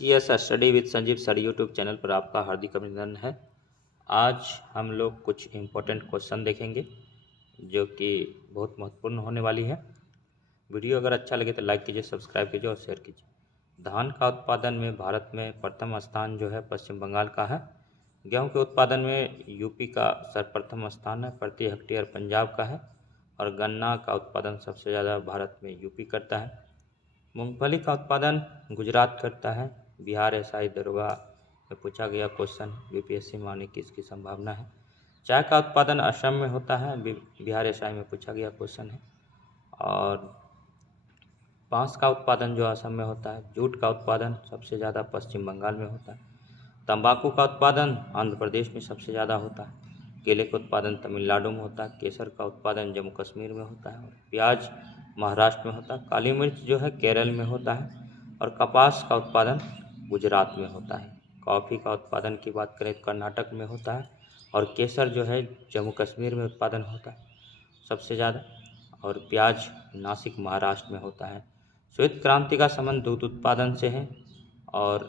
Yes study with Sanjeev sir YouTube channel पर आपका हार्दिक अभिनंदन है। आज हम लोग कुछ इम्पोर्टेंट क्वेश्चन देखेंगे जो कि बहुत महत्वपूर्ण होने वाली है। वीडियो अगर अच्छा लगे तो लाइक कीजिए, सब्सक्राइब कीजिए और शेयर कीजिए। धान का उत्पादन में भारत में प्रथम स्थान जो है पश्चिम बंगाल का है। गेहूं के उत्पादन में यूपी का सर्वप्रथम स्थान है, प्रति हेक्टेयर पंजाब का है। और गन्ना का उत्पादन सबसे ज़्यादा भारत में यूपी करता है। मूंगफली का उत्पादन गुजरात करता है। बिहार एसआई दरोगा में पूछा गया क्वेश्चन, बीपीएससी में आने की इसकी संभावना है। चाय का उत्पादन असम में होता है, बिहार एसआई में पूछा गया क्वेश्चन है। और बांस का उत्पादन जो असम में होता है। जूट का उत्पादन सबसे ज़्यादा पश्चिम बंगाल में होता है। तंबाकू का उत्पादन आंध्र प्रदेश में सबसे ज़्यादा होता है। केले का उत्पादन तमिलनाडु में होता है। केसर का उत्पादन जम्मू कश्मीर में होता है। और प्याज महाराष्ट्र में होता है। काली मिर्च जो है केरल में होता है। और कपास का उत्पादन गुजरात में होता है। कॉफ़ी का उत्पादन की बात करें तो कर्नाटक में होता है। और केसर जो है जम्मू कश्मीर में उत्पादन होता है सबसे ज़्यादा। और प्याज नासिक महाराष्ट्र में होता है। श्वेत क्रांति का संबंध दूध उत्पादन से है। और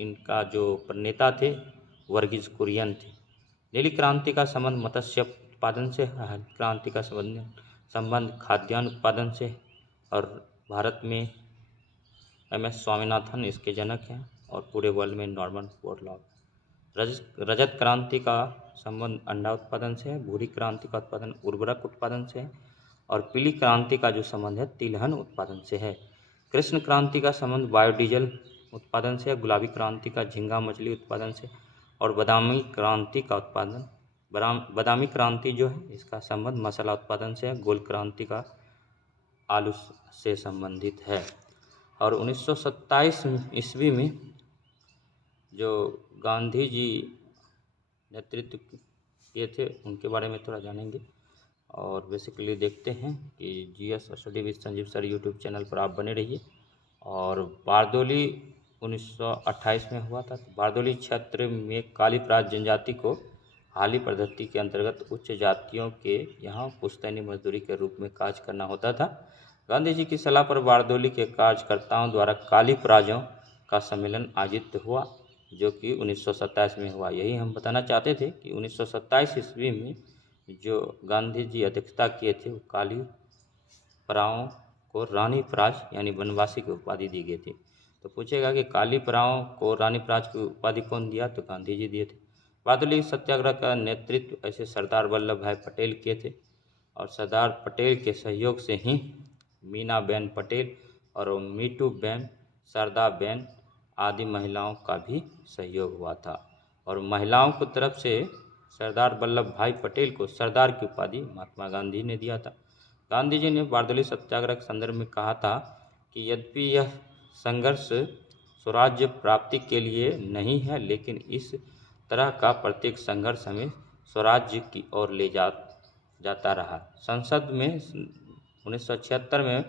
इनका जो प्रणेता थे वर्गीज कुरियन थे। नीली क्रांति का संबंध मत्स्य उत्पादन से है। हरित क्रांति का संबंध खाद्यान्न उत्पादन से। और भारत में एम.एस. स्वामीनाथन इसके जनक हैं। और पूरे वर्ल्ड में नॉर्मन बोरलॉग। रजत क्रांति का संबंध अंडा उत्पादन से है। भूरी क्रांति का उत्पादन उर्वरक उत्पादन से है। और पीली क्रांति का जो संबंध है तिलहन उत्पादन से है। कृष्ण क्रांति का संबंध बायोडीजल उत्पादन से है। गुलाबी क्रांति का झींगा मछली उत्पादन से। और बादामी क्रांति का उत्पादन बादामी क्रांति जो है इसका संबंध मसाला उत्पादन से है। गोल क्रांति का आलू से संबंधित है। और 1927 ईस्वी में जो गांधी जी नेतृत्व किए थे उनके बारे में थोड़ा जानेंगे। और बेसिकली देखते हैं कि GS study with Sanjeev sir YouTube channel पर आप बने रहिए। और बारदोली 1928 में हुआ था। बारदोली क्षेत्र में काली प्रांत जनजाति को हाली पद्धति के अंतर्गत उच्च जातियों के यहाँ पुश्तैनी मजदूरी के रूप में कार्य करना होता था। गांधी जी की सलाह पर बारदोली के कार्यकर्ताओं द्वारा काली प्राजों का सम्मेलन आयोजित हुआ जो कि 1927 में हुआ। यही हम बताना चाहते थे कि 1927 ईस्वी में जो गांधी जी अध्यक्षता किए थे वो काली प्राओं को रानी प्राज यानी वनवासी की उपाधि दी गई थी। तो पूछेगा कि काली प्राओं को रानी प्राज की उपाधि कौन दिया, तो गांधी जी दिए थे। बारदोली सत्याग्रह का नेतृत्व ऐसे सरदार वल्लभ भाई पटेल किए थे। और सरदार पटेल के सहयोग से ही मीनाबेन पटेल और मीटू बेन, शारदा बेन आदि महिलाओं का भी सहयोग हुआ था। और महिलाओं की तरफ से सरदार वल्लभ भाई पटेल को सरदार की उपाधि महात्मा गांधी ने दिया था। गांधी जी ने बारदोली सत्याग्रह के संदर्भ में कहा था कि यद्यपि यह संघर्ष स्वराज्य प्राप्ति के लिए नहीं है, लेकिन इस तरह का प्रत्येक संघर्ष हमें स्वराज्य की ओर ले जाता रहा। संसद में 1976 में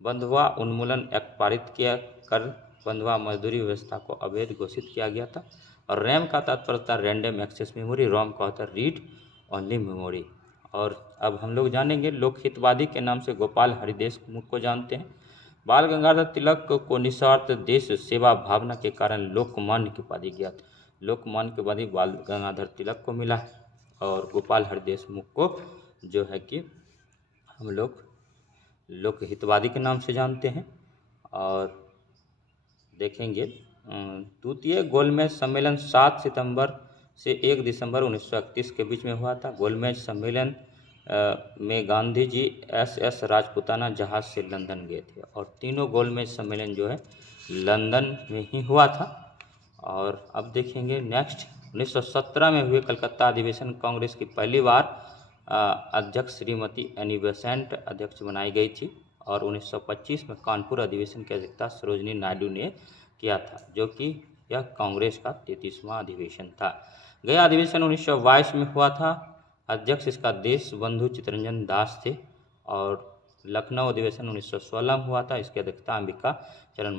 बंधुआ उन्मूलन एक्ट पारित किया कर बंधुआ मजदूरी व्यवस्था को अवैध घोषित किया गया था। और रैम का तात्पर्य था रैंडम एक्सेस मेमोरी, रोम का होता है रीड ओनली मेमोरी। और अब हम लोग जानेंगे लोकहितवादी के नाम से गोपाल हरिदेश को जानते हैं। बाल गंगाधर तिलक को निस्वार्थ देश सेवा भावना के कारण लोकमान्य की उपाधि दिया था। लोकमान्य की उपाधि बाल गंगाधर तिलक को मिला है। और गोपाल हरिदेश को जो है कि हम लोग लोकहितवादी के नाम से जानते हैं। और देखेंगे द्वितीय गोलमेज सम्मेलन 7 सितंबर से 1 दिसंबर 1931 के बीच में हुआ था। गोलमेज सम्मेलन में गांधी जी एस राजपुताना जहाज से लंदन गए थे। और तीनों गोलमेज सम्मेलन जो है लंदन में ही हुआ था। और अब देखेंगे नेक्स्ट 1917 में हुए कलकत्ता अधिवेशन कांग्रेस की पहली बार अध्यक्ष श्रीमती एनी बेसेंट अध्यक्ष बनाई गई थी। और 1925 में कानपुर अधिवेशन की अध्यक्षता सरोजिनी नायडू ने किया था, जो कि यह कांग्रेस का 33वां अधिवेशन था। गया अधिवेशन 1922 में हुआ था। अध्यक्ष इसका देश बंधु चित्तरंजन दास थे। और लखनऊ अधिवेशन 1916 में हुआ था। इसकी अध्यक्षता अंबिका चरण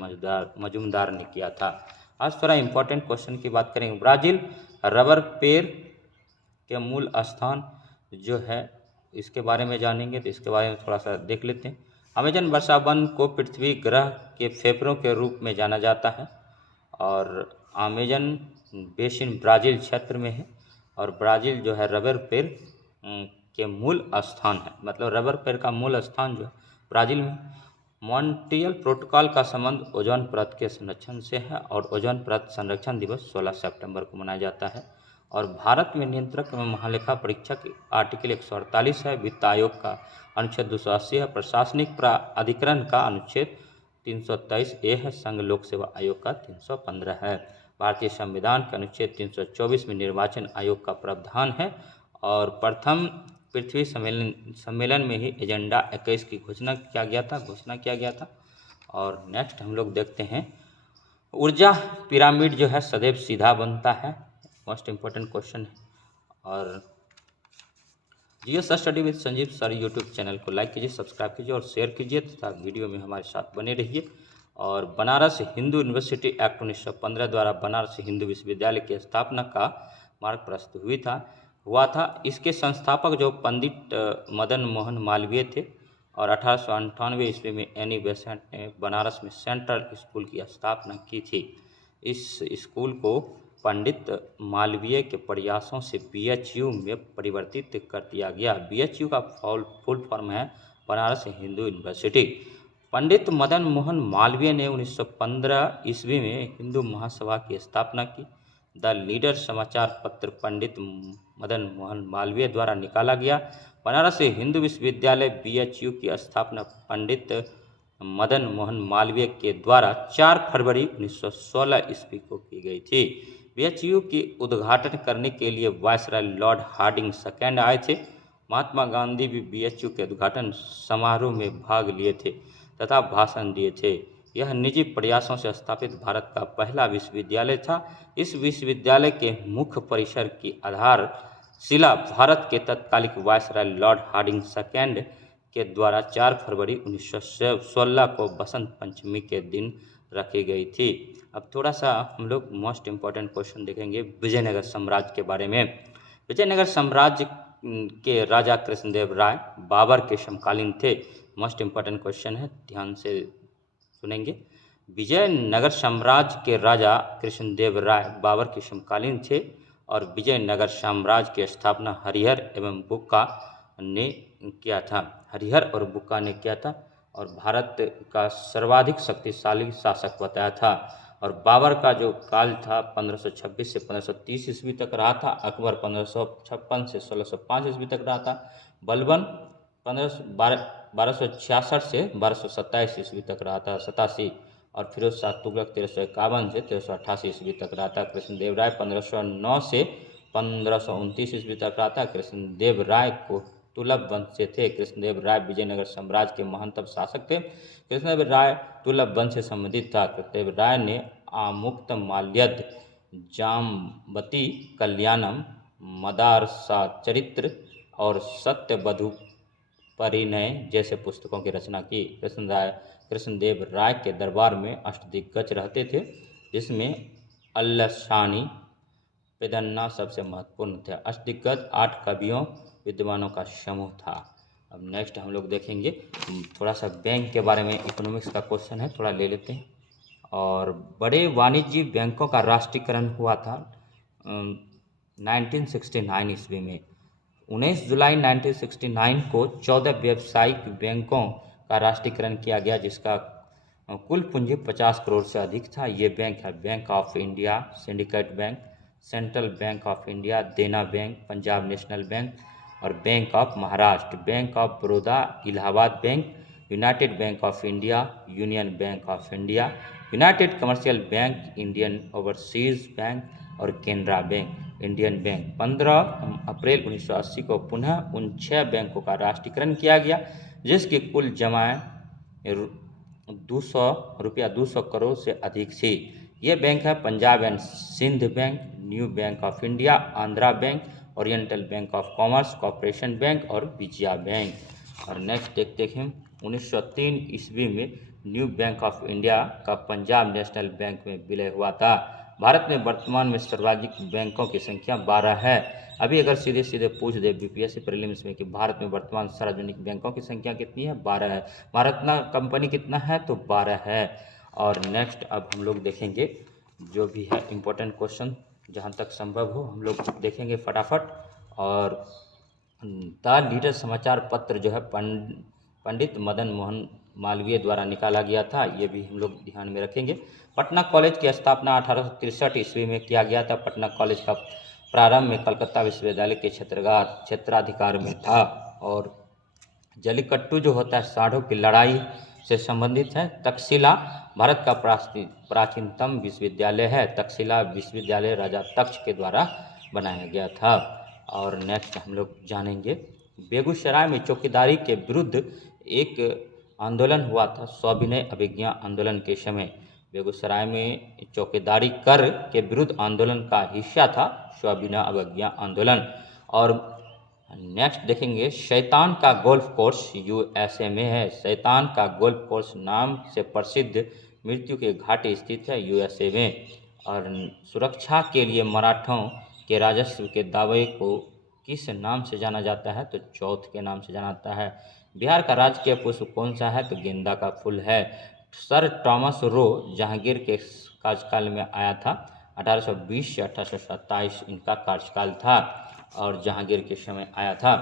मजूमदार ने किया था। आज थोड़ा इंपॉर्टेंट क्वेश्चन की बात करेंगे। ब्राज़ील रबर पेड़ के मूल स्थान जो है इसके बारे में जानेंगे। तो इसके बारे में थोड़ा सा देख लेते हैं। अमेजन वर्षा वन को पृथ्वी ग्रह के फेफड़ों के रूप में जाना जाता है। और अमेजन बेसिन ब्राज़ील क्षेत्र में है। और ब्राज़ील जो है रबर पेड़ के मूल स्थान है, मतलब रबर पेड़ का मूल स्थान जो है ब्राज़ील में। मॉन्ट्रियल प्रोटोकॉल का संबंध ओजोन परत के संरक्षण से है और ओजोन परत संरक्षण दिवस 16 सितंबर को मनाया जाता है। और भारत में नियंत्रक एवं महालेखा परीक्षक आर्टिकल 148 है। वित्त आयोग का अनुच्छेद 280 है। प्रशासनिक प्राधिकरण का अनुच्छेद 323 ए है। संघ लोक सेवा आयोग का 315 है। भारतीय संविधान के अनुच्छेद 324 में निर्वाचन आयोग का प्रावधान है। और प्रथम पृथ्वी सम्मेलन में ही एजेंडा 21 की घोषणा किया गया था। और नेक्स्ट हम लोग देखते हैं, ऊर्जा पिरामिड जो है सदैव सीधा बनता है, मोस्ट इम्पोर्टेंट क्वेश्चन है। और GS study with Sanjeev sir YouTube channel को लाइक कीजिए, सब्सक्राइब कीजिए और शेयर कीजिए तथा वीडियो में हमारे साथ बने रहिए। और बनारस हिंदू यूनिवर्सिटी एक्ट 1915 द्वारा बनारस हिंदू विश्वविद्यालय की स्थापना का मार्ग प्रस्तुत हुआ था। इसके संस्थापक जो पंडित मदन मोहन मालवीय थे। और 1898 ईस्वी में एनी बेसेंट ने बनारस में सेंट्रल स्कूल की स्थापना की थी। इस स्कूल को पंडित मालवीय के प्रयासों से BHU में परिवर्तित कर दिया गया। BHU का फुल फॉर्म है बनारस हिंदू यूनिवर्सिटी। पंडित मदन मोहन मालवीय ने 1915 ईस्वी में हिंदू महासभा की स्थापना की। द लीडर समाचार पत्र पंडित मदन मोहन मालवीय द्वारा निकाला गया। बनारस हिंदू विश्वविद्यालय BHU की स्थापना पंडित मदन मोहन मालवीय के द्वारा 4 फरवरी 1916 ईस्वी को की गई थी। BHU की उद्घाटन करने के लिए वायसराय लॉर्ड हार्डिंग सेकेंड आए थे। महात्मा गांधी भी BHU के उद्घाटन समारोह में भाग लिए थे तथा भाषण दिए थे। यह निजी प्रयासों से स्थापित भारत का पहला विश्वविद्यालय था। इस विश्वविद्यालय के मुख्य परिसर की आधारशिला भारत के तत्कालिक वायसराय लॉर्ड हार्डिंग सेकेंड के द्वारा 4 फरवरी 1916 को बसंत पंचमी के दिन रखी गई थी। अब थोड़ा सा हम लोग मोस्ट इम्पॉर्टेंट क्वेश्चन देखेंगे विजयनगर साम्राज्य के बारे में। विजयनगर साम्राज्य के राजा कृष्णदेव राय बाबर के समकालीन थे। मोस्ट इम्पॉर्टेंट क्वेश्चन है, ध्यान से सुनेंगे। विजयनगर साम्राज्य के राजा कृष्णदेव राय बाबर के समकालीन थे। और विजयनगर साम्राज्य की स्थापना हरिहर एवं बुक्का ने किया था। हरिहर और बुक्का ने किया था और भारत का सर्वाधिक शक्तिशाली शासक बताया था। और बाबर का जो काल था 1526 से 1530 ईस्वी तक रहा था। अकबर 1556 से 1605 ईस्वी तक रहा था। बलबन 1266 से 1227 ईस्वी तक रहा था 87। और फिरोज शाह तुगलक 1351 से 1388 ईस्वी तक रहा था। कृष्णदेव राय 1509 से 1529 ईस्वी तक रहा था। कृष्णदेव राय को तुगलक वंश से थे। कृष्णदेव राय विजयनगर साम्राज्य के महानतम शासक थे। कृष्णदेव राय तुगलक वंश से संबंधित था। कृष्णदेव राय ने आमुक्त माल्यद, जामवती कल्याणम, मदारसा चरित्र और सत्यवधू परिणय जैसे पुस्तकों की रचना की। कृष्णदेव राय के दरबार में अष्टदिग्गज रहते थे, जिसमें अल्लसानी पेदन्ना सबसे महत्वपूर्ण थे। अष्टदिग्गज 8 कवियों विद्वानों का समूह था। अब नेक्स्ट हम लोग देखेंगे थोड़ा सा बैंक के बारे में, इकोनॉमिक्स का क्वेश्चन है, थोड़ा ले लेते हैं। और बड़े वाणिज्यिक बैंकों का राष्ट्रीयकरण हुआ था 1969 ईस्वी में। 19 जुलाई 1969 को 14 व्यावसायिक बैंकों का राष्ट्रीयकरण किया गया, जिसका कुल पूंजी 50 करोड़ से अधिक था। ये बैंक है bank of India, syndicate bank, central bank of India, देना बैंक, पंजाब नेशनल बैंक और bank of Maharashtra, bank of Baroda, Allahabad bank, United bank of India, union bank of India, United commercial bank, Indian overseas bank और Canara bank, Indian bank. 15 अप्रैल 1980 को पुनः उन 6 बैंकों का राष्ट्रीयकरण किया गया, जिसकी कुल जमाएं ₹200 करोड़ से अधिक थी। ये बैंक है Punjab and Sind bank, New Bank of India, Andhra bank, Oriental Bank of Commerce, Corporation Bank और विजया बैंक। और नेक्स्ट देखते हैं 1903 ईस्वी में न्यू बैंक ऑफ इंडिया का पंजाब नेशनल बैंक में विलय हुआ था। भारत में वर्तमान में सर्वाधिक बैंकों की संख्या 12 है। अभी अगर सीधे सीधे पूछ दे BPSC प्रीलिम्स में कि भारत में वर्तमान सार्वजनिक बैंकों की संख्या कितनी है, 12 है। भारत कंपनी कितना है, तो 12 है। और नेक्स्ट अब हम लोग देखेंगे जो भी है इम्पोर्टेंट क्वेश्चन जहाँ तक संभव हो हम लोग देखेंगे फटाफट। और द लीडर समाचार पत्र जो है पंडित मदन मोहन मालवीय द्वारा निकाला गया था, ये भी हम लोग ध्यान में रखेंगे। पटना कॉलेज की स्थापना 1863 ईस्वी में किया गया था। पटना कॉलेज का प्रारंभ में कलकत्ता विश्वविद्यालय के क्षेत्राधिकार में था। और जलीकट्टू जो होता है सांडों की लड़ाई से संबंधित है। तक्षशिला भारत का प्राचीनतम विश्वविद्यालय है। तक्षशिला विश्वविद्यालय राजा तक्ष के द्वारा बनाया गया था। और नेक्स्ट हम लोग जानेंगे बेगूसराय में चौकीदारी के विरुद्ध एक आंदोलन हुआ था सविनय अवज्ञा आंदोलन के समय। बेगूसराय में चौकीदारी कर के विरुद्ध आंदोलन का हिस्सा था सविनय अवज्ञा आंदोलन। और नेक्स्ट देखेंगे शैतान का गोल्फ कोर्स यूएसए में है। शैतान का गोल्फ कोर्स नाम से प्रसिद्ध मृत्यु के घाट स्थित है यूएसए में। और सुरक्षा के लिए मराठों के राजस्व के दावे को किस नाम से जाना जाता है, तो चौथ के नाम से जाना जाता है। बिहार का राजकीय पुष्प कौन सा है, तो गेंदा का फूल है। सर थॉमस रो जहांगीर के कार्यकाल में आया था। 1820 से 1827 इनका कार्यकाल था और जहांगीर के समय आया था।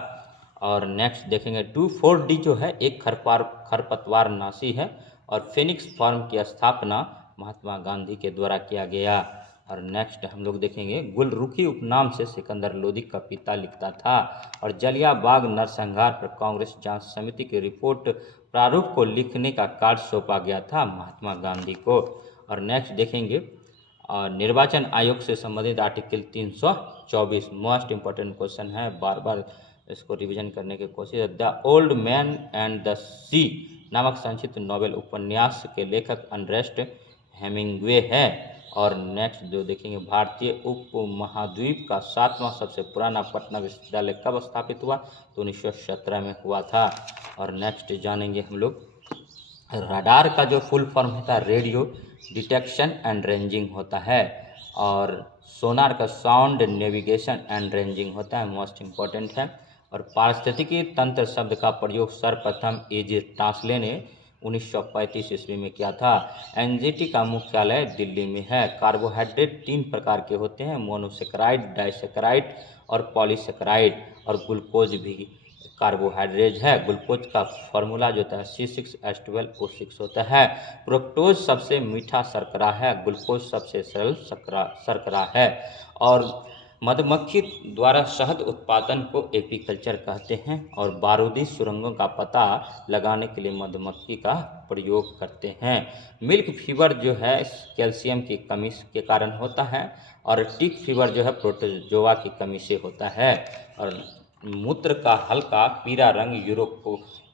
और नेक्स्ट देखेंगे 2,4-D जो है एक खरपतवार नाशी है। और फिनिक्स फार्म की स्थापना महात्मा गांधी के द्वारा किया गया। और नेक्स्ट हम लोग देखेंगे गुलरुखी उपनाम से सिकंदर लोदी का पिता लिखता था। और जलियांवाला बाग नरसंहार पर कांग्रेस जांच समिति की रिपोर्ट प्रारूप को लिखने का कार्य सौंपा गया था महात्मा गांधी को। और नेक्स्ट देखेंगे निर्वाचन आयोग से संबंधित आर्टिकल 324 मोस्ट इम्पोर्टेंट क्वेश्चन है, बार बार इसको रिवीजन करने की कोशिश। The old man and the sea नामक संक्षिप्त नोबेल उपन्यास के लेखक अर्नेस्ट हेमिंग्वे है। और नेक्स्ट जो देखेंगे भारतीय उपमहाद्वीप का 7वां सबसे पुराना पटना विश्वविद्यालय कब स्थापित हुआ, तो 1917 में हुआ था। और नेक्स्ट जानेंगे हम लोग रडार का जो फुल फॉर्म होता है रेडियो डिटेक्शन एंड रेंजिंग होता है। और सोनार का साउंड नेविगेशन एंड रेंजिंग होता है, मोस्ट इम्पोर्टेंट है। और पारिस्थितिकी तंत्र शब्द का प्रयोग सर्वप्रथम एजे टास्ले ने 1935 ईस्वी में किया था। एनजीटी का मुख्यालय दिल्ली में है। कार्बोहाइड्रेट 3 प्रकार के होते हैं, मोनोसेकेराइड, डाइसेकेराइड और पॉलीसेकेराइड। और ग्लूकोज भी कार्बोहाइड्रेट है। ग्लूकोज का फॉर्मूला जो होता है C6H12O6 होता है। फ्रुक्टोज सबसे मीठा शर्करा है। ग्लूकोज सबसे सरल शर्करा है। और मधुमक्खी द्वारा शहद उत्पादन को एपीकल्चर कहते हैं। और बारूदी सुरंगों का पता लगाने के लिए मधुमक्खी का प्रयोग करते हैं। मिल्क फीवर जो है कैल्शियम की कमी के कारण होता है। और टिक फीवर जो है प्रोटोजोआ की कमी से होता है। और मूत्र का हल्का पीला रंग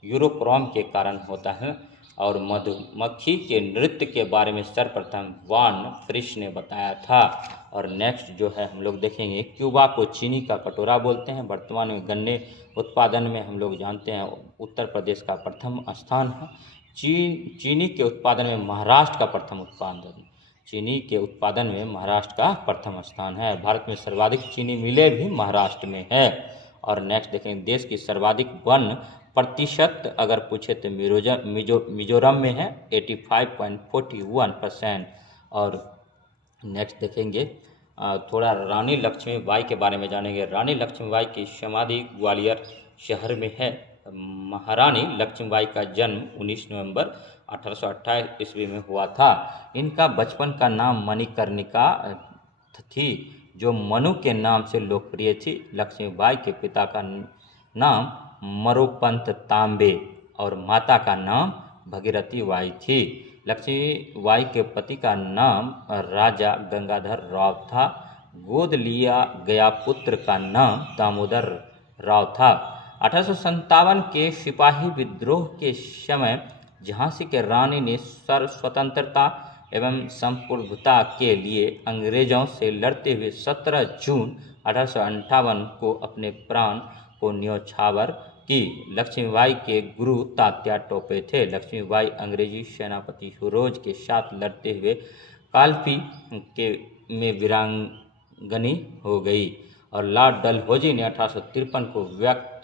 यूरोक्रोम के कारण होता है। और मधुमक्खी के नृत्य के बारे में सर्वप्रथम वान फ्रिश ने बताया था। और नेक्स्ट जो है हम लोग देखेंगे क्यूबा को चीनी का कटोरा बोलते हैं। वर्तमान में गन्ने उत्पादन में हम लोग जानते हैं उत्तर प्रदेश का प्रथम स्थान है। चीनी के उत्पादन में महाराष्ट्र का प्रथम स्थान है। भारत में सर्वाधिक चीनी मिलें भी महाराष्ट्र में है। और नेक्स्ट देखेंगे देश की सर्वाधिक वन प्रतिशत अगर पूछे तो मिजोरम में है 85.41%। और नेक्स्ट देखेंगे थोड़ा रानी लक्ष्मीबाई के बारे में जानेंगे। रानी लक्ष्मीबाई की समाधि ग्वालियर शहर में है। महारानी लक्ष्मीबाई का जन्म 19 नवंबर 1828 ईस्वी में हुआ था। इनका बचपन का नाम मणिकर्णिका थी जो मनु के नाम से लोकप्रिय थी। लक्ष्मीबाई के पिता का नाम मरोपंत तांबे और माता का नाम भगीरथी बाई थी। लक्ष्मीबाई के पति का नाम राजा गंगाधर राव था। गोद लिया गया पुत्र का नाम दामोदर राव था। 1857 के सिपाही विद्रोह के समय झांसी के रानी ने स्वतंत्रता एवं संप्रभुता के लिए अंग्रेजों से लड़ते हुए 17 जून 1858 को अपने प्राण को न्यौछावर की। लक्ष्मीबाई के गुरु तात्या टोपे थे। लक्ष्मीबाई अंग्रेजी सेनापति फिरोज के साथ लड़ते हुए कालपी में वीरांगनी हो गई। और लॉर्ड डलहौजी ने 1853 को व्यक्त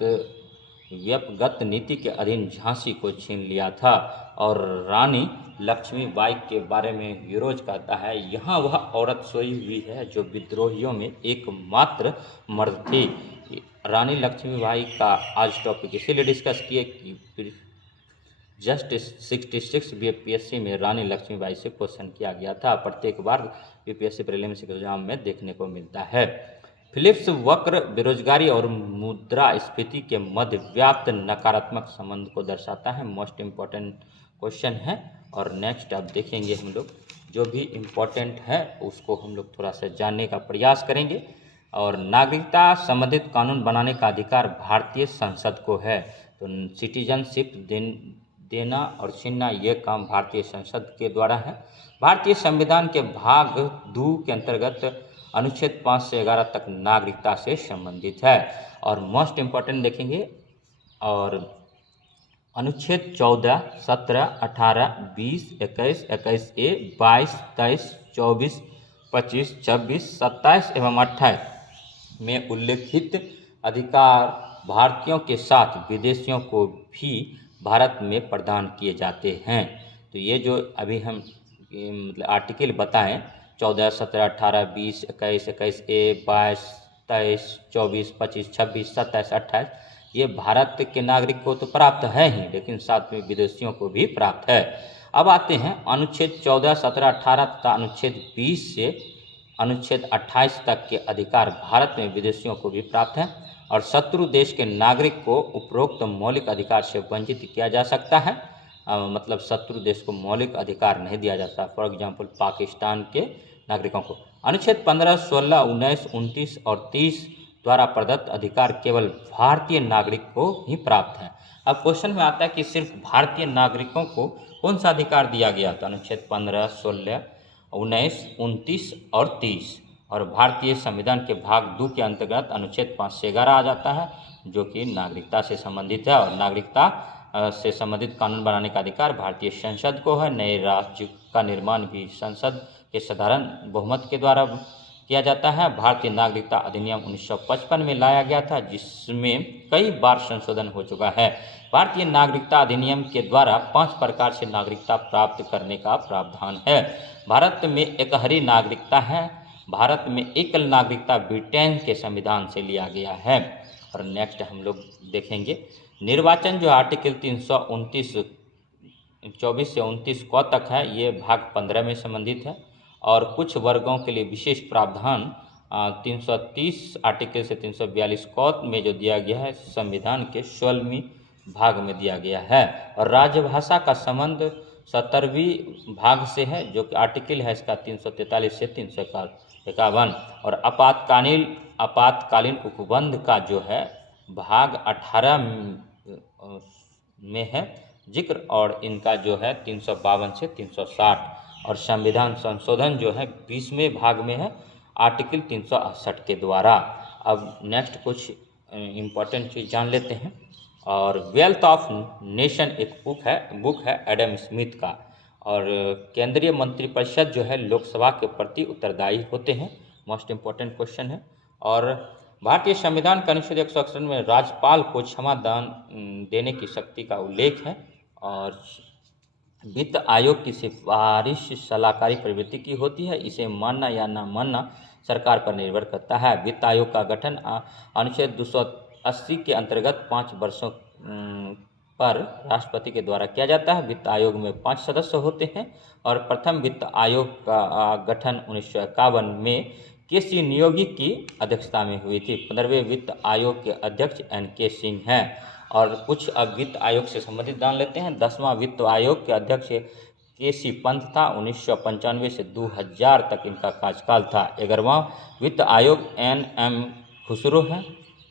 व्यपगत नीति के अधीन झांसी को छीन लिया था। और रानी लक्ष्मीबाई के बारे में यूरोज कहता है, यहाँ वह औरत सोई हुई है जो विद्रोहियों में एकमात्र मर्द थी। रानी लक्ष्मीबाई का आज टॉपिक इसीलिए डिस्कस किए कि जस्ट 66 बीपीएससी में रानी लक्ष्मीबाई से क्वेश्चन किया गया था। प्रत्येक बार बीपीएससी प्रीलिम्स एग्जाम में देखने को मिलता है। फिलिप्स वक्र बेरोजगारी और मुद्रास्फीति के मध्य व्याप्त नकारात्मक संबंध को दर्शाता है। मोस्ट इम्पॉर्टेंट क्वेश्चन है। और नेक्स्ट अब देखेंगे हम लोग जो भी इम्पोर्टेंट है उसको हम लोग थोड़ा सा जानने का प्रयास करेंगे। और नागरिकता संबंधित कानून बनाने का अधिकार भारतीय संसद को है। तो सिटीजनशिप देना और छीनना ये काम भारतीय संसद के द्वारा है। भारतीय संविधान के भाग 2 के अंतर्गत अनुच्छेद 5 से 11 तक नागरिकता से संबंधित है। और मोस्ट इम्पॉर्टेंट देखेंगे और अनुच्छेद 14, 17, 18, 20, 21, 21A, 22, 23, 24, 25, 26, 27 एवं 28 में उल्लेखित अधिकार भारतीयों के साथ विदेशियों को भी भारत में प्रदान किए जाते हैं। तो ये जो अभी हम मतलब आर्टिकल बताएं 14, 17, 18, 20, 21, 21A, 22, 23, 24, 25, 26, 27, 28 ये भारत के नागरिक को तो प्राप्त है ही, लेकिन साथ में विदेशियों को भी प्राप्त है। अब आते हैं अनुच्छेद 14, 17, 18 तथा अनुच्छेद 20 से अनुच्छेद 28 तक के अधिकार भारत में विदेशियों को भी प्राप्त है। और शत्रु देश के नागरिक को उपरोक्त मौलिक अधिकार से वंचित किया जा सकता है। मतलब शत्रु देश को मौलिक अधिकार नहीं दिया जाता। फॉर एग्जांपल पाकिस्तान के नागरिकों को अनुच्छेद 15, 16, 19, 29 और 30 द्वारा प्रदत्त अधिकार केवल भारतीय नागरिक को ही प्राप्त है। अब क्वेश्चन में आता है कि सिर्फ भारतीय नागरिकों को कौन सा अधिकार दिया गया? तो अनुच्छेद 15, 16, 19, 29 और 30। और भारतीय संविधान के भाग 2 के अंतर्गत अनुच्छेद 5 से 11 आ जाता है जो कि नागरिकता से संबंधित है। और नागरिकता से संबंधित कानून बनाने का अधिकार भारतीय संसद को है। नए राज्य का निर्माण भी संसद के साधारण बहुमत के द्वारा किया जाता है। भारतीय नागरिकता अधिनियम 1955 में लाया गया था जिसमें कई बार संशोधन हो चुका है। भारतीय नागरिकता अधिनियम के द्वारा 5 प्रकार से नागरिकता प्राप्त करने का प्रावधान है। भारत में एकहरी नागरिकता है। भारत में एकल नागरिकता ब्रिटेन के संविधान से लिया गया है। और नेक्स्ट हम लोग देखेंगे निर्वाचन जो आर्टिकल 329 24 से 29 क तक है ये भाग 15 में संबंधित है। और कुछ वर्गों के लिए विशेष प्रावधान 330 आर्टिकल से 342 क में जो दिया गया है संविधान के 16वीं भाग में दिया गया है। और राजभाषा का संबंध 17वीं भाग से है जो कि आर्टिकल है इसका 343 से 351। और आपातकालीन उपबंध का जो है भाग 18 में है जिक्र और इनका जो है 352 से 360। और संविधान संशोधन जो है 20वें भाग में है आर्टिकल 368 के द्वारा। अब नेक्स्ट कुछ इम्पोर्टेंट चीज़ जान लेते हैं। और वेल्थ ऑफ नेशन एक बुक है एडम स्मिथ का। और केंद्रीय मंत्रिपरिषद जो है लोकसभा के प्रति उत्तरदायी होते हैं। मोस्ट इम्पोर्टेंट क्वेश्चन है। और भारतीय संविधान के अनुच्छेद 161 में राज्यपाल को क्षमा दान देने की शक्ति का उल्लेख है। और वित्त आयोग की सिफारिश सलाहकारी प्रवृत्ति की होती है। इसे मानना या ना मानना सरकार पर निर्भर करता है। वित्त आयोग का गठन अनुच्छेद 280 के अंतर्गत 5 वर्षों पर राष्ट्रपति के द्वारा किया जाता है। वित्त आयोग में 5 सदस्य होते हैं। और प्रथम वित्त आयोग का गठन 1951 में केसी नियोगी की अध्यक्षता में हुई थी। 15वें वित्त आयोग के अध्यक्ष NK सिंह हैं। और कुछ अब वित्त आयोग से संबंधित जान लेते हैं। 10वां वित्त आयोग के अध्यक्ष KC पंत था। 1995 से 2000 तक इनका कार्यकाल था। 11वां वित्त आयोग NM खुसरो हैं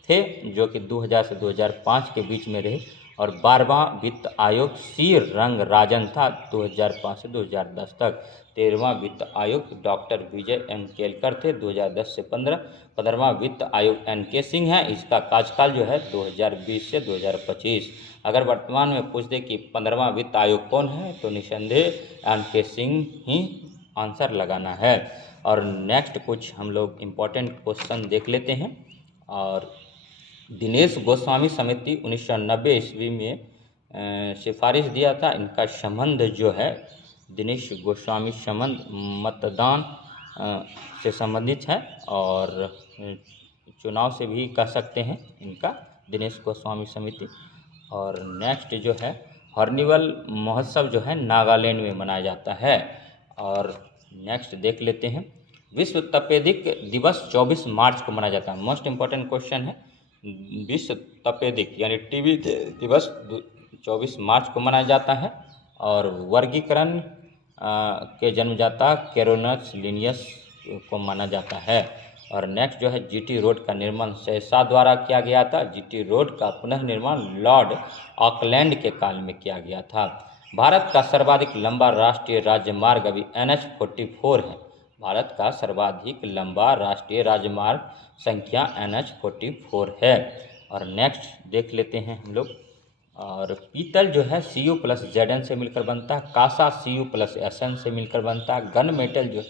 थे जो कि 2000 से 2005 के बीच में रहे। और 12वां वित्त आयोग C रंगराजन था 2005 से 2010 तक। 13वां वित्त आयोग डॉक्टर विजय M केलकर थे 2010 से 15। 15वां वित्त आयोग NK सिंह है। इसका कार्यकाल जो है 2020 से 2025। अगर वर्तमान में पूछ दे कि 15वां वित्त आयोग कौन है तो निसंदेह NK सिंह ही आंसर लगाना है। और नेक्स्ट कुछ हम लोग इम्पोर्टेंट क्वेश्चन देख लेते हैं। और दिनेश गोस्वामी समिति 1990 ईस्वी में सिफारिश दिया था। इनका संबंध जो है दिनेश गोस्वामी संबंध मतदान से संबंधित है और चुनाव से भी कह सकते हैं इनका, दिनेश गोस्वामी समिति। और नेक्स्ट जो है हॉर्निवल महोत्सव जो है नागालैंड में मनाया जाता है। और नेक्स्ट देख लेते हैं, विश्व तपेदिक दिवस 24 मार्च को मनाया जाता है। मोस्ट इम्पॉर्टेंट क्वेश्चन है, विश्व तपेदिक यानी टीबी दिवस 24 मार्च को मनाया जाता है। और वर्गीकरण के जन्मदाता कैरोलस लिनियस को माना जाता है। और नेक्स्ट जो है जीटी रोड का निर्माण शेरशाह द्वारा किया गया था। जीटी रोड का पुनः निर्माण लॉर्ड ऑकलैंड के काल में किया गया था। भारत का सर्वाधिक लंबा राष्ट्रीय राजमार्ग अभी NH-44 है। भारत का सर्वाधिक लंबा राष्ट्रीय राजमार्ग संख्या NH-44 है। और नेक्स्ट देख लेते हैं हम लोग, और पीतल जो है Cu+Zn से मिलकर बनता है। कांसा Cu+Sn से मिलकर बनता है। गन मेटल जो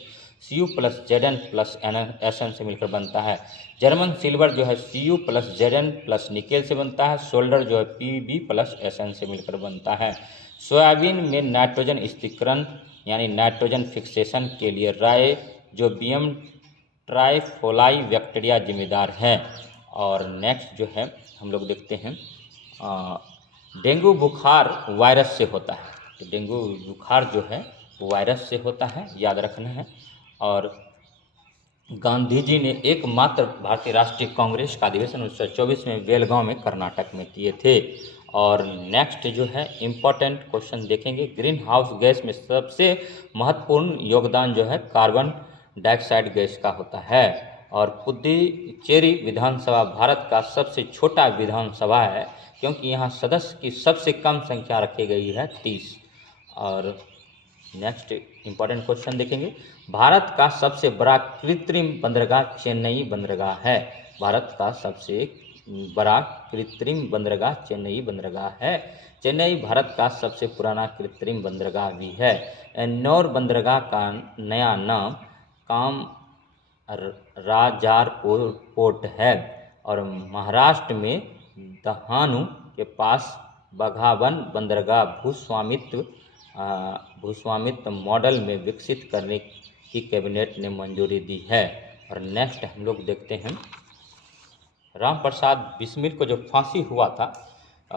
Cu+Zn+Sn से मिलकर बनता है। जर्मन सिल्वर जो है Cu+Zn+ निकेल से बनता है। सोल्डर जो है Pb+Sn से मिलकर बनता है। सोयाबीन में नाइट्रोजन स्थिरीकरण यानी नाइट्रोजन फिक्सेशन के लिए राइजोबियम ट्राइफोलाई बैक्टीरिया जिम्मेदार है। और नेक्स्ट जो है हम लोग देखते हैं, डेंगू बुखार वायरस से होता है। तो डेंगू बुखार जो है वो वायरस से होता है, याद रखना है। और गांधी जी ने एकमात्र भारतीय राष्ट्रीय कांग्रेस का अधिवेशन 1924 में बेलगांव में कर्नाटक में किए थे। और नेक्स्ट जो है इम्पोर्टेंट क्वेश्चन देखेंगे, ग्रीन हाउस गैस में सबसे महत्वपूर्ण योगदान जो है कार्बन डाइऑक्साइड गैस का होता है। और पुडुचेरी विधानसभा भारत का सबसे छोटा विधानसभा है, क्योंकि यहाँ सदस्य की सबसे कम संख्या रखी गई है 30। और नेक्स्ट इम्पॉर्टेंट क्वेश्चन देखेंगे, भारत का सबसे बड़ा कृत्रिम बंदरगाह चेन्नई बंदरगाह है। भारत का सबसे बड़ा कृत्रिम बंदरगाह चेन्नई बंदरगाह है। चेन्नई भारत का सबसे पुराना कृत्रिम बंदरगाह भी है। एन्नौर बंदरगाह का नया नाम काम राजार पोर्ट है। और महाराष्ट्र में दहानू के पास बघावन बंदरगाह भूस्वामित्व मॉडल में विकसित करने की कैबिनेट ने मंजूरी दी है। और नेक्स्ट हम लोग देखते हैं, रामप्रसाद बिस्मिल को जो फांसी हुआ था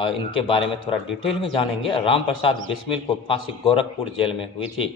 इनके बारे में थोड़ा डिटेल में जानेंगे। रामप्रसाद बिस्मिल को फांसी गोरखपुर जेल में हुई थी।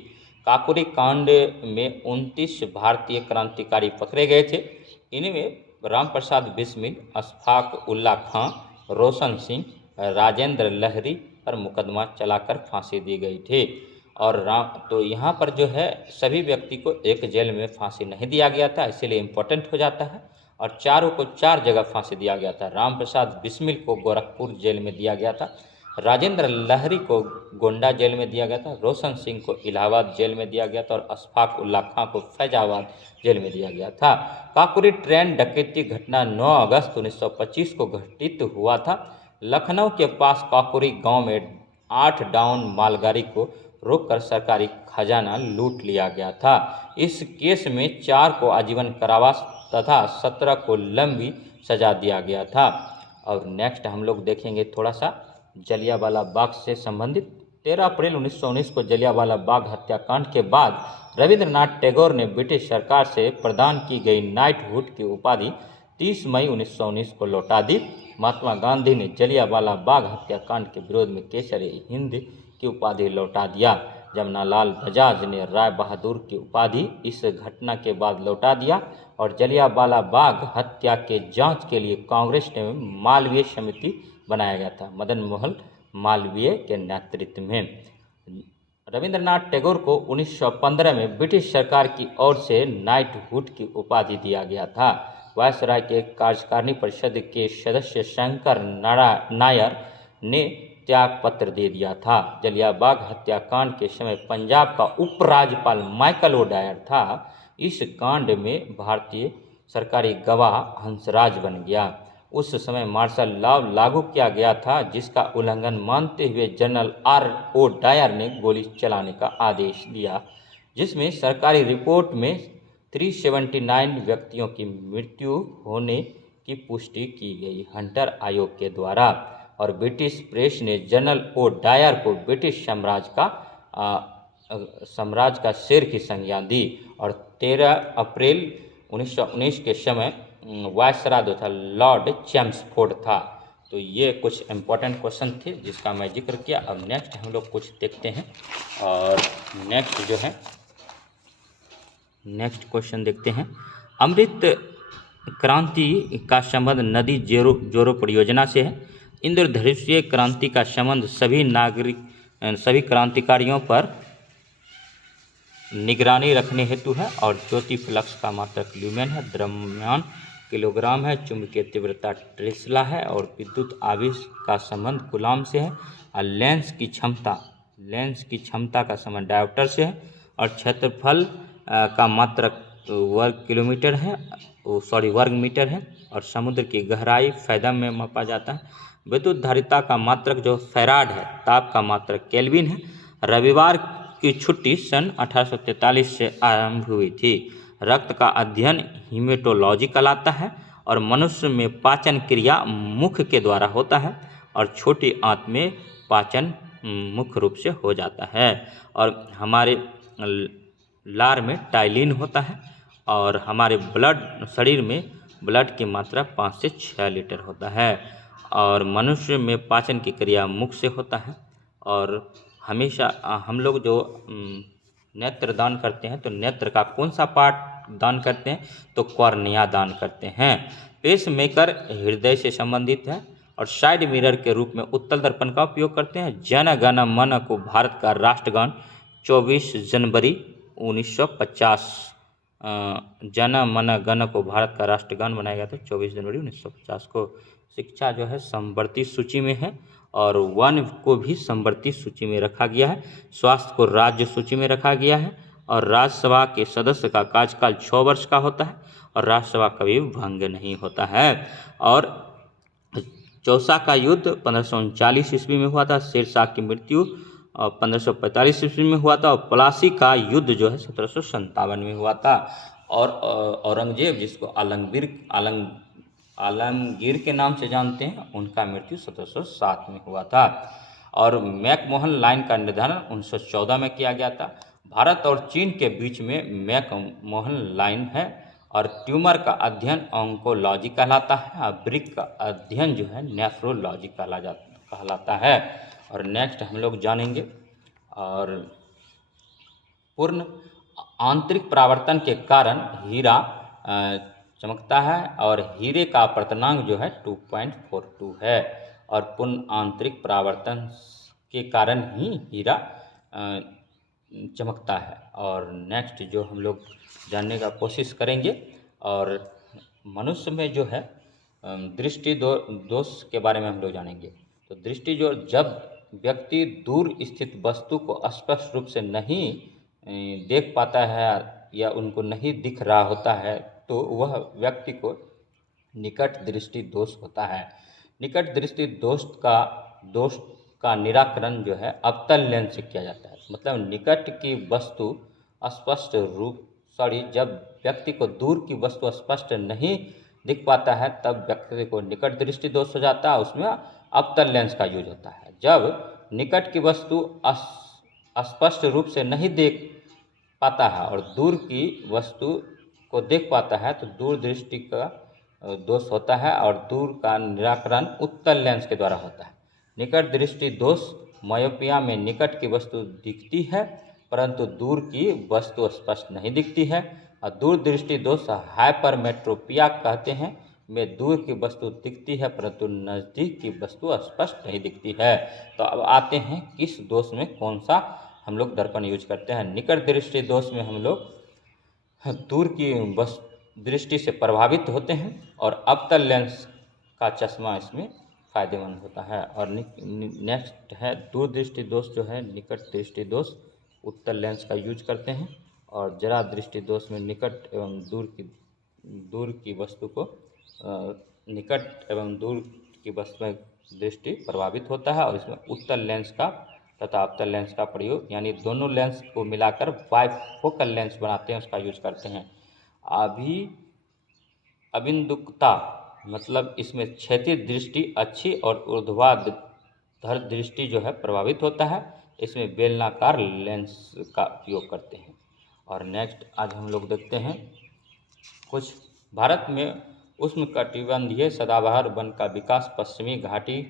काकोरी कांड में 29 भारतीय क्रांतिकारी पकड़े गए थे। इनमें रामप्रसाद बिस्मिल, अशफाक उल्ला खां, रोशन सिंह, राजेंद्र लहरी पर मुकदमा चलाकर फांसी दी गई थी। और तो यहाँ पर जो है सभी व्यक्ति को एक जेल में फांसी नहीं दिया गया था, इसीलिए इम्पोर्टेंट हो जाता है। और चारों को 4 जगह फांसी दिया गया था। रामप्रसाद बिस्मिल को गोरखपुर जेल में दिया गया था, राजेंद्र लहरी को गोंडा जेल में दिया गया था, रोशन सिंह को इलाहाबाद जेल में दिया गया था और अशफाक उल्ला खां को फैजाबाद जेल में दिया गया था। काकोरी ट्रेन डकैती घटना 9 अगस्त 1925 को घटित हुआ था। लखनऊ के पास काकोरी गांव में 8 डाउन मालगाड़ी को रोककर सरकारी खजाना लूट लिया गया था। इस केस में 4 को आजीवन कारावास तथा 17 को लंबी सजा दिया गया था। और नेक्स्ट हम लोग देखेंगे थोड़ा सा जलियांवाला बाग से संबंधित। 13 अप्रैल 1919 को जलियांवाला बाग हत्याकांड के बाद रविंद्रनाथ टैगोर ने ब्रिटिश सरकार से प्रदान की गई नाइटहुड की उपाधि 30 मई 1919 को लौटा दी। महात्मा गांधी ने जलियांवाला बाग हत्याकांड के विरोध में केसरी हिंद की उपाधि लौटा दिया। जमनालाल बजाज ने राय बहादुर की उपाधि इस घटना के बाद लौटा दिया। और जलियांवाला बाग हत्या के जांच के लिए कांग्रेस ने मालवीय समिति बनाया गया था, मदन मोहन मालवीय के नेतृत्व में। रविंद्रनाथ टैगोर को 1915 में ब्रिटिश सरकार की ओर से नाइटहुड की उपाधि दिया गया था। वायसराय के कार्यकारिणी परिषद के सदस्य शंकर नायर ने त्याग पत्र दे दिया था। जलियांवाला हत्याकांड के समय पंजाब का उपराज्यपाल माइकल ओडायर था। इस कांड में भारतीय सरकारी गवाह हंसराज बन गया। उस समय मार्शल लॉ लागू किया गया था, जिसका उल्लंघन मानते हुए जनरल R.O. डायर ने गोली चलाने का आदेश दिया, जिसमें सरकारी रिपोर्ट में 379 व्यक्तियों की मृत्यु होने की पुष्टि की गई हंटर आयोग के द्वारा। और ब्रिटिश प्रेस ने जनरल ओ डायर को ब्रिटिश साम्राज्य का शेर की संज्ञा दी। और 13 अप्रैल 1919 के समय वायसराय जो था लॉर्ड चैम्सफोर्ड था। तो ये कुछ इम्पोर्टेंट क्वेश्चन थे जिसका मैं जिक्र किया। अब नेक्स्ट हम लोग कुछ देखते हैं, और नेक्स्ट जो है नेक्स्ट क्वेश्चन देखते हैं। अमृत क्रांति का संबंध नदी जोरो परियोजना से है। इंद्रधनुषीय क्रांति का संबंध सभी क्रांतिकारियों पर निगरानी रखने हेतु है। और ज्योति फ्लक्स का मात्रक ल्यूमेन है। द्रव्यमान किलोग्राम है। चुंबकीय तीव्रता टेस्ला है। और विद्युत आवेश का संबंध कूलॉम से है। और लेंस की क्षमता का संबंध डायोप्टर से है। और क्षेत्रफल का मात्रक वर्ग मीटर है। और समुद्र की गहराई फैदम में मापा जाता है। विद्युत धारिता का मात्रक जो फैराड है। ताप का मात्रक केल्विन है। रविवार की छुट्टी सन 1843 से आरंभ हुई थी। रक्त का अध्ययन हीमेटोलॉजी कहलाता है। और मनुष्य में पाचन क्रिया मुख के द्वारा होता है। और छोटी आंत में पाचन मुख्य रूप से हो जाता है। और हमारे लार में टाइलिन होता है। और हमारे शरीर में ब्लड की मात्रा 5 से 6 लीटर होता है। और मनुष्य में पाचन की क्रिया मुख से होता है। और हमेशा हम लोग जो नेत्र दान करते हैं तो नेत्र का कौन सा पार्ट दान करते हैं, तो कॉर्निया दान करते हैं। पेस मेकर हृदय से संबंधित है। और साइड मिरर के रूप में उत्तल दर्पण का उपयोग करते हैं। जन गण मन को भारत का राष्ट्रगान 24 जनवरी 1950 जन मन गण को भारत का राष्ट्रगान बनाया गया था 24 जनवरी 1950 को। शिक्षा जो है समवर्ती सूची में है। और वन को भी समवर्ती सूची में रखा गया है। स्वास्थ्य को राज्य सूची में रखा गया है। और राज्यसभा के सदस्य का कार्यकाल 6 वर्ष का होता है। और राज्यसभा कभी भंग नहीं होता है। और चौसा का युद्ध 1539 ईस्वी में हुआ था। शेरशाह की मृत्यु 1545 ईस्वी में हुआ था। और प्लासी का युद्ध जो है 1757 में हुआ था। और औरंगजेब, जिसको आलमगीर के नाम से जानते हैं, उनका मृत्यु 1707 में हुआ था। और मैकमोहन लाइन का निर्धारण 1914 में किया गया था। भारत और चीन के बीच में मैकमोहन लाइन है। और ट्यूमर का अध्ययन ऑन्कोलॉजी कहलाता है। और वृक्क का अध्ययन जो है नेफ्रोलॉजी कहलाता है। और नेक्स्ट हम लोग जानेंगे। और पूर्ण आंतरिक परावर्तन के कारण हीरा चमकता है। और हीरे का अपवर्तनांक जो है 2.42 है। और पूर्ण आंतरिक परावर्तन के कारण ही हीरा चमकता है। और नेक्स्ट जो हम लोग जानने का कोशिश करेंगे, और मनुष्य में जो है दृष्टि दोष के बारे में हम लोग जानेंगे। तो दृष्टि जो जब व्यक्ति दूर स्थित वस्तु को स्पष्ट रूप से नहीं देख पाता है या उनको नहीं दिख रहा होता है, तो वह व्यक्ति को निकट दृष्टि दोष होता है। निकट दृष्टि दोष का निराकरण जो है अवतल लेंस से किया जाता है। मतलब निकट की वस्तु जब व्यक्ति को दूर की वस्तु स्पष्ट नहीं दिख पाता है, तब व्यक्ति को निकट दृष्टि दोष हो जाता है। उसमें अवतल लेंस का यूज होता है। जब निकट की वस्तु स्पष्ट रूप से नहीं देख पाता है और दूर की वस्तु को देख पाता है, तो दूर दृष्टि का दोष होता है। और दूर का निराकरण उत्तल लेंस के द्वारा होता है। निकट दृष्टि दोष मायोपिया में निकट की वस्तु दिखती है परंतु दूर की वस्तु स्पष्ट नहीं दिखती है। और दूर दृष्टि दोष हाइपरमेट्रोपिया कहते हैं, में दूर की वस्तु दिखती है परंतु नज़दीक की वस्तु स्पष्ट नहीं दिखती है। तो अब आते हैं किस दोष में कौन सा हम लोग दर्पण यूज करते हैं। निकट दृष्टि दोष में हम लोग दूर की दृष्टि से प्रभावित होते हैं और अवतल लेंस का चश्मा इसमें फायदेमंद होता है। और नेक्स्ट है दूरदृष्टि दोष जो है निकट दृष्टि दोष उत्तल लेंस का यूज करते हैं। और जरा दृष्टि दोष में निकट एवं दूर की वस्तु को निकट एवं दूर की वस्तु में दृष्टि प्रभावित होता है। और इसमें उत्तल लेंस का तथा अवतल लेंस का प्रयोग, यानी दोनों लेंस को मिलाकर बाइफोकल लेंस बनाते हैं, उसका यूज करते हैं। अभिन्दुकता मतलब इसमें क्षैतिज दृष्टि अच्छी और ऊर्ध्वाधर दृष्टि जो है प्रभावित होता है। इसमें बेलनाकार लेंस का उपयोग करते हैं। और नेक्स्ट आज हम लोग देखते हैं कुछ भारत में उष्णकटिबंधीय सदाबहार वन का विकास पश्चिमी घाटी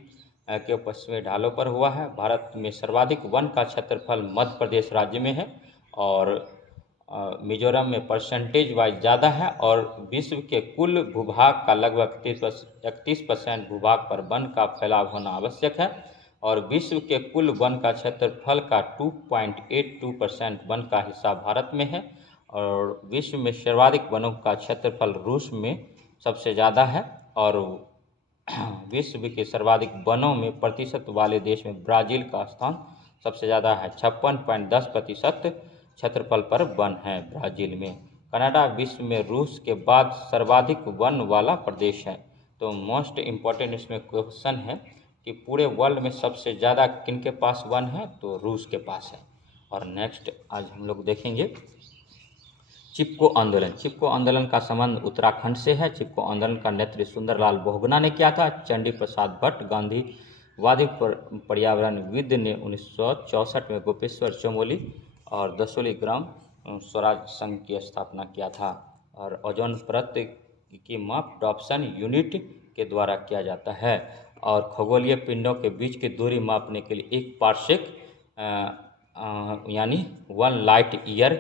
के पश्चिमी ढालों पर हुआ है। भारत में सर्वाधिक वन का क्षेत्रफल मध्य प्रदेश राज्य में है और मिजोरम में परसेंटेज वाइज ज़्यादा है। और विश्व के कुल भूभाग का लगभग 31% भूभाग पर वन का फैलाव होना आवश्यक है। और विश्व के कुल वन का क्षेत्रफल का 2.82% वन का हिस्सा भारत में है। और विश्व में सर्वाधिक वनों का क्षेत्रफल रूस में सबसे ज़्यादा है। और विश्व के सर्वाधिक वनों में प्रतिशत वाले देश में ब्राज़ील का स्थान सबसे ज़्यादा है, 56.10% क्षेत्रफल पर वन है ब्राज़ील में। कनाडा विश्व में रूस के बाद सर्वाधिक वन वाला प्रदेश है। तो मोस्ट इम्पॉर्टेंट इसमें क्वेश्चन है कि पूरे वर्ल्ड में सबसे ज़्यादा किनके पास वन है, तो रूस के पास है। और नेक्स्ट आज हम लोग देखेंगे चिपको आंदोलन। चिपको आंदोलन का संबंध उत्तराखंड से है। चिपको आंदोलन का नेतृत्व सुंदरलाल बहुगुणा ने किया था। चंडी प्रसाद भट्ट गांधीवादी पर्यावरणविद ने 1964 में गोपेश्वर चमोली और दसोली ग्राम स्वराज संघ की स्थापना किया था। और ओजोन परत की माप डॉप्सन यूनिट के द्वारा किया जाता है। और खगोलीय पिंडों के बीच की दूरी मापने के लिए एक पार्सेक यानी 1 लाइट ईयर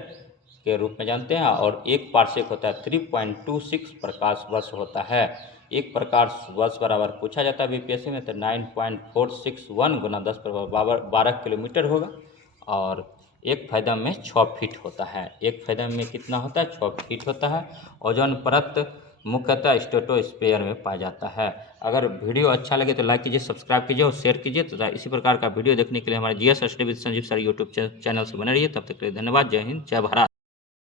के रूप में जानते हैं। और एक पार्सेक होता है 3.26 प्रकाश वर्ष होता है। एक प्रकाश वर्ष बराबर पूछा जाता है बीपीएससी में, तो 9.461 गुना 10^12 किलोमीटर होगा। और एक फैदम में 6 फीट होता है। एक फैदम में कितना होता है, 6 फीट होता है। ओजोन परत मुख्यतः स्ट्रेटोस्फीयर में पाया जाता है। अगर वीडियो अच्छा लगे तो लाइक कीजिए, सब्सक्राइब कीजिए और शेयर कीजिए। तो इसी प्रकार का वीडियो देखने के लिए हमारे GS study with Sanjeev sir YouTube channel से बने रहिए। तब तक के लिए धन्यवाद। जय हिंद, जय भारत।